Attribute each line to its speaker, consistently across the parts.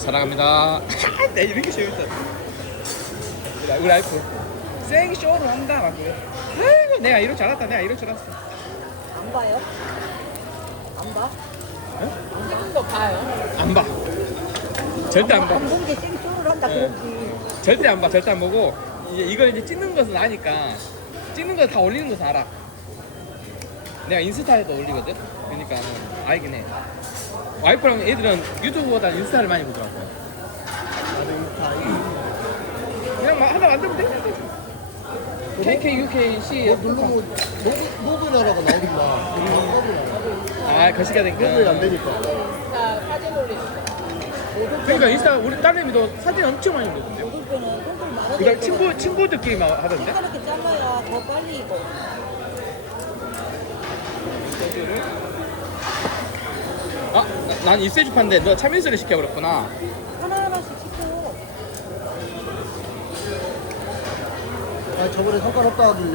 Speaker 1: 사랑합니다. 나 이렇게 재밌다. 우리 와이프 생쇼를 한다 막 그래. 아이고 내가 이럴 줄 알았다. 내가 이럴 줄 알았어.
Speaker 2: 안 봐요? 안 봐?
Speaker 3: 찍는 거 봐요.
Speaker 1: 안 봐. 절대 안 봐.
Speaker 2: 안 본 게 생쇼를 한다
Speaker 1: 네.
Speaker 2: 그러지.
Speaker 1: 절대 안 봐. 절대 안 보고 이제 이걸 이제 찍는 것은 아니까 찍는 거 다 올리는 것은 알아. 내가 인스타에도 올리거든. 그러니까 알긴 해. 와이프랑 애들은 유튜브보다 인스타를 많이 보더라고.
Speaker 4: 나도 인스타
Speaker 1: 그냥 하나 만들면 돼. KKUKC
Speaker 4: 뭐 누르고 로그인하라고 나오긴다.
Speaker 1: 아 거시기가 되니까.
Speaker 4: 로그인 안 되니까.
Speaker 3: 나 사진 올리니까.
Speaker 1: 그러니까 인스타 우리 딸내미도 사진 엄청 많이 올리던데요.
Speaker 2: 먹을 때는 손톱 많아.
Speaker 1: 그러니까 친구들끼리 막 하던데.
Speaker 2: 이렇게 잘라야 더 빨리 익어.
Speaker 1: 아, 난 입세주파인데 너 참이슬을 시켜버렸구나.
Speaker 2: 하나하나씩 시켜.
Speaker 4: 아 저번에 성과 없다 하길래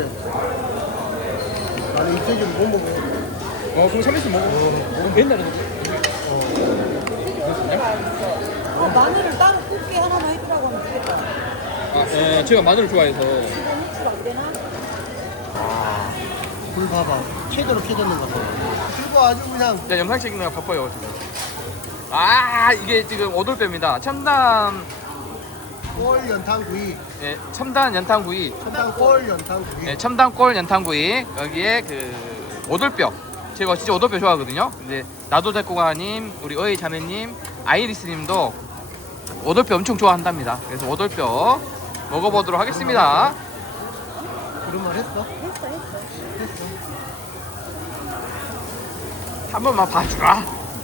Speaker 4: 나는 입세지 못 먹어.
Speaker 1: 그럼 참이슬 먹어. 옛날에
Speaker 2: 마늘을 따로 굽게 하나만 해주라고 하면 되겠다.
Speaker 1: 아, 예, 제가 마늘을 좋아해서.
Speaker 2: 이거 후추 안 되나?
Speaker 4: 불 봐봐. 최대로 켜졌는 것 같아. 그리고 아주 그냥
Speaker 1: 네, 영상 찍는 거 바빠요 지금. 아, 이게 지금 오돌뼈입니다. 첨단,
Speaker 4: 꼴 연탕구이.
Speaker 1: 예, 첨단 연탄구이.
Speaker 4: 첨단 꼴 연탕구이.
Speaker 1: 예, 첨단골 연탄구이. 여기에 그 오돌뼈. 제가 진짜 오돌뼈 좋아하거든요. 근데 나도 데코가님, 우리 어이 자매님, 아이리스님도 오돌뼈 엄청 좋아한답니다. 그래서 오돌뼈 먹어보도록 하겠습니다.
Speaker 4: 그런 말 했어?
Speaker 2: 했어.
Speaker 1: 한 번만 봐주라.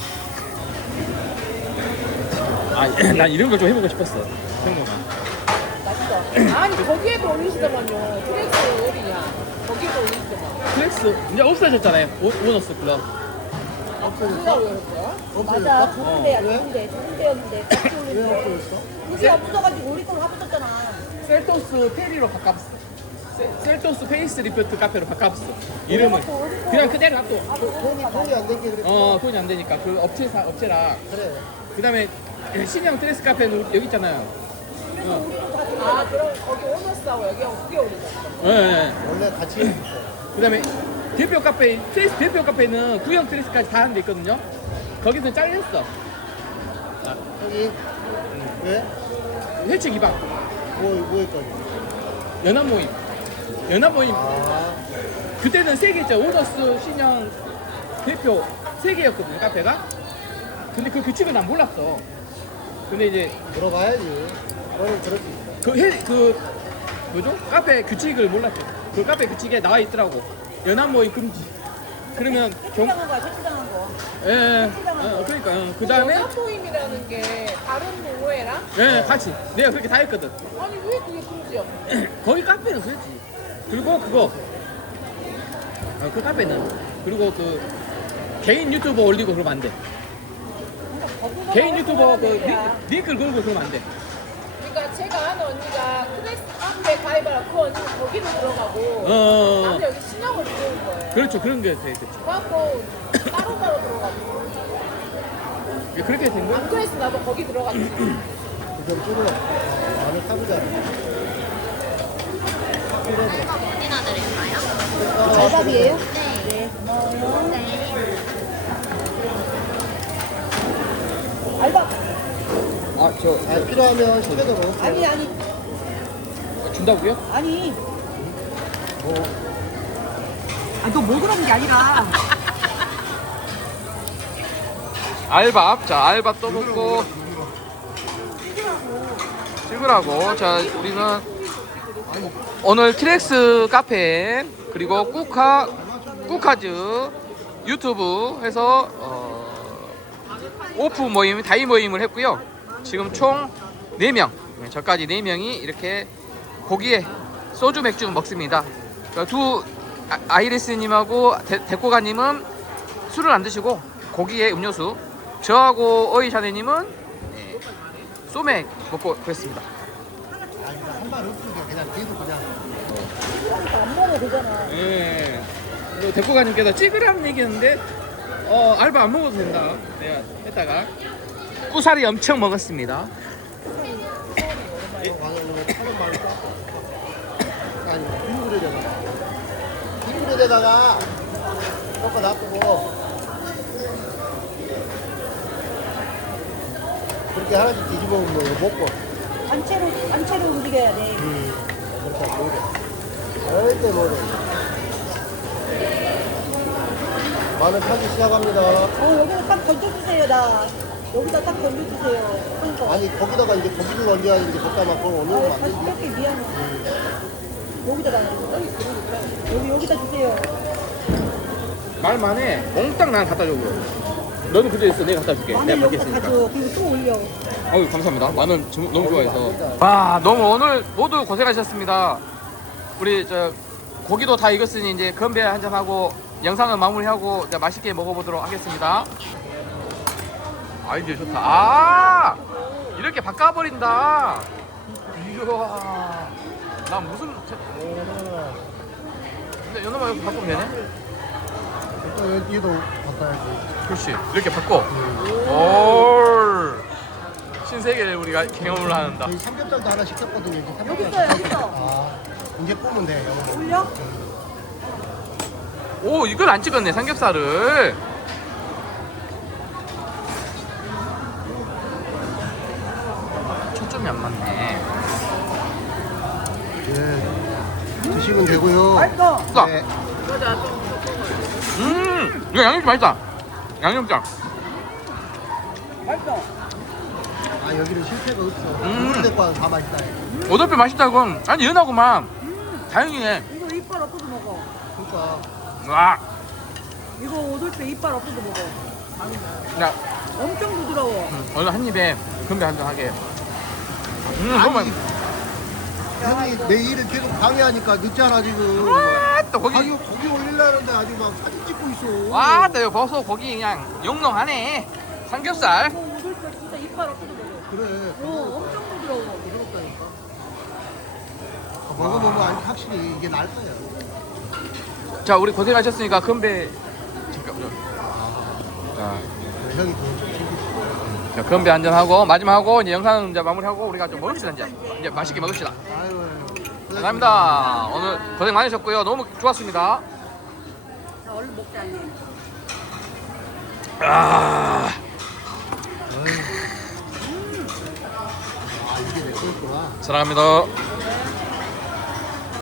Speaker 1: 아, 난 이런 걸 좀 해보고 싶었어. 생각나.
Speaker 3: 맛있어. 아니 거기에도 올리시더만요. 트랙스 어디냐? 거기에도 올리시더만.
Speaker 1: 플렉스 이제 없어졌잖아요. 오너스 클럽.
Speaker 3: 누가 올렸어요?
Speaker 2: 맞아.
Speaker 4: 없어졌어?
Speaker 2: 좋은데야,
Speaker 1: 왜?
Speaker 2: 좋은데였는데. 딱
Speaker 4: 왜
Speaker 2: 좋은데.
Speaker 4: 없어졌어?
Speaker 2: 그게 없어가지고 우리 걸로 합쳤잖아.
Speaker 1: 셀토스 페리로 바꿨어. 셀토스 페이스 리프트 카페로 바꿨어. 이름을 그냥 그대로 놔둬.
Speaker 4: 돈이 안 되게 그래.
Speaker 1: 돈이 안 되니까 그 업체랑.
Speaker 4: 그래.
Speaker 1: 그다음에 신형 드레스 카페는 여기 있잖아요.
Speaker 3: 아 그럼 거기 오너스하고 여기하고 두개 올리잖아.
Speaker 1: 예. 예.
Speaker 4: 원래 같이 했어.
Speaker 1: 그다음에 대표 카페 트레스 대표 카페는 구형 트레스까지 다 하는 데 있거든요. 거기서 잘렸어.
Speaker 4: 여기 왜?
Speaker 1: 회칙 이방
Speaker 4: 뭐였거든?
Speaker 1: 연합 모임. 연합 모임.
Speaker 4: 아
Speaker 1: 그때는 세 개였죠. 오너스 신형 대표 세 개였거든요. 카페가. 근데 그 규칙을 난 몰랐어. 근데 이제
Speaker 4: 물어봐야지. 너는 그럴 수 있어.
Speaker 1: 그 뭐죠? 카페 규칙을 몰랐죠. 그 카페 규칙에 나와 있더라고. 연합 모임 금지. 그러면
Speaker 2: 퇴치당한 거야, 퇴치당한 거.
Speaker 1: 그러니까 그 다음에
Speaker 3: 연합 모임이라는 게 다른 동호회랑?
Speaker 1: 같이 내가 그렇게 다 했거든.
Speaker 3: 아니 왜 그게 금지야?
Speaker 1: 거기 카페는 그랬지. 그리고 그거 그 카페는 그리고 그 개인 유튜버 올리고 그러면 안 돼. 개인 유튜버 그 링크를 걸고 그러면 안 돼.
Speaker 3: 그러니까 제가 아는 언니가 크레스 카페 가입하라 그 언니는 거기로 들어가고 나는 여기 신형을 들어온 거예요.
Speaker 1: 그렇죠. 그런 게 돼. 그렇죠.
Speaker 3: 그래갖고 따로따로 들어가고
Speaker 1: 그렇게 된 거야?
Speaker 3: 안 그래서 나도 거기 들어갔지.
Speaker 4: 그좀 줄여. 마늘 타보자.
Speaker 5: 어디나 드릴까요?
Speaker 2: 절밥이에요?
Speaker 5: 네.
Speaker 2: 네, 고마워요.
Speaker 5: 네.
Speaker 2: 알바.
Speaker 4: 아 필요하면 시켜도록.
Speaker 2: 아니.
Speaker 1: 준다고요?
Speaker 2: 아니. 너 먹으라는 게 아니라.
Speaker 1: 알밥. 자, 알밥 또 먹고 찍으라고. 자, 우리는 오늘 트렉스 카페 그리고 꾸카즈 유튜브 해서 오프 모임, 다이 모임을 했고요. 지금 총 4명, 저까지 4명이 이렇게 고기에 소주 맥주 먹습니다. 그러니까 두 아이리스님하고 데코가님은 술을 안 드시고 고기에 음료수, 저하고 어이샤네님은 소맥 먹고 그랬습니다.
Speaker 4: 한말 없으니까 그냥 계속 그냥.
Speaker 2: 안 먹어도 되잖아.
Speaker 1: 예. 데코가님께서 찍으라는 얘기였는데 알바 안 먹어도 된다. 내가 했다가 꾸사리 엄청 먹었습니다.
Speaker 4: 아니 빙그릇에다가 섞어 놔두고 그렇게 하나씩 뒤집어 먹는 거 먹고
Speaker 2: 단체로 움직여야 돼.
Speaker 4: 그렇게 먹어 절대 먹어 마늘 타기 시작합니다.
Speaker 2: 여기다 딱 던져주세요, 나. 여기다 딱 던져주세요. 한 거.
Speaker 4: 아니 거기다가 이제 고기를 얹어야 이제 볶아만 그럼 올려놓으면 안
Speaker 2: 다시
Speaker 4: 되지.
Speaker 2: 뺄게, 미안해. 여기다 놔. 여기다 주세요.
Speaker 1: 말만 해. 몽땅 난 갖다 줘. 너는 그저 있어. 내가 갖다 줄게.
Speaker 2: 마늘
Speaker 1: 내가
Speaker 2: 여기다
Speaker 1: 받겠으니까.
Speaker 2: 가져. 그리고 또 올려.
Speaker 1: 어유 감사합니다. 마늘 너무 좋아해서. 와 너무 오늘 모두 고생하셨습니다. 우리 저 고기도 다 익었으니 이제 건배 한잔 하고 영상은 마무리하고 이제 맛있게 먹어보도록 하겠습니다. 아이디어 좋다. 아 이렇게 바꿔버린다. 이야. 나 무슨 근데 연어만 이렇게 바꾸면 되네?
Speaker 4: 일단 얘도 바꿔야지.
Speaker 1: 그렇지 이렇게 바꿔. 올 신세계를 우리가 경험을 한다.
Speaker 4: 저희 삼겹살도 하나 시켰거든요. 이제 삼겹살
Speaker 2: 여기 있어요, 여기 있어.
Speaker 4: 아, 이제 뽀면 돼. 영어.
Speaker 2: 올려?
Speaker 1: 오 이걸 안 찍었네 삼겹살을. 초점이 안 맞네.
Speaker 4: 예. 드시면 되고요.
Speaker 2: 맛있어.
Speaker 1: 자,
Speaker 4: 네.
Speaker 1: 이거 양념 맛있다. 양념장.
Speaker 2: 맛있어.
Speaker 4: 아 여기는 실패가 없어.
Speaker 1: 음.
Speaker 4: 대과 다 맛있다.
Speaker 1: 오돌뼈 맛있다고. 아니 연하구만. 다행이네.
Speaker 2: 이거 이빨 없어도 먹어.
Speaker 4: 그러니까
Speaker 1: 와,
Speaker 2: 이거 오돌뼈 이빨 없어도 먹어.
Speaker 1: 야,
Speaker 2: 엄청 부드러워.
Speaker 1: 얼른 한 입에 건배 한잔 하게. 너무 맛있어.
Speaker 4: 형이 내 일을 계속 방해하니까 늦잖아 지금.
Speaker 1: 또 고기.
Speaker 4: 고기 올리려는데 아주 막 사진 찍고 있어.
Speaker 1: 와, 또 벌써 고기 그냥 영롱하네. 삼겹살.
Speaker 2: 이거 오돌뼈 진짜 이빨 없어도 먹어.
Speaker 4: 그래.
Speaker 2: 엄청 부드러워.
Speaker 4: 부드럽다니까. 먹어보면 아니 확실히 이게 나을 거야.
Speaker 1: 자, 우리 고생하셨으니까 건배. 잠깐만요. 자,
Speaker 4: 형이 더
Speaker 1: 자, 건배 한잔 하고 마지막하고 이제 영상 이제 마무리하고 우리가 좀 먹읍시다 이제 맛있게 먹읍시다.
Speaker 4: 아유.
Speaker 1: 감사합니다. 오늘 고생 많으셨고요. 너무 좋았습니다.
Speaker 2: 자, 얼른 먹자.
Speaker 1: 아,
Speaker 4: 아 이게 내 거였구나.
Speaker 1: 사랑합니다.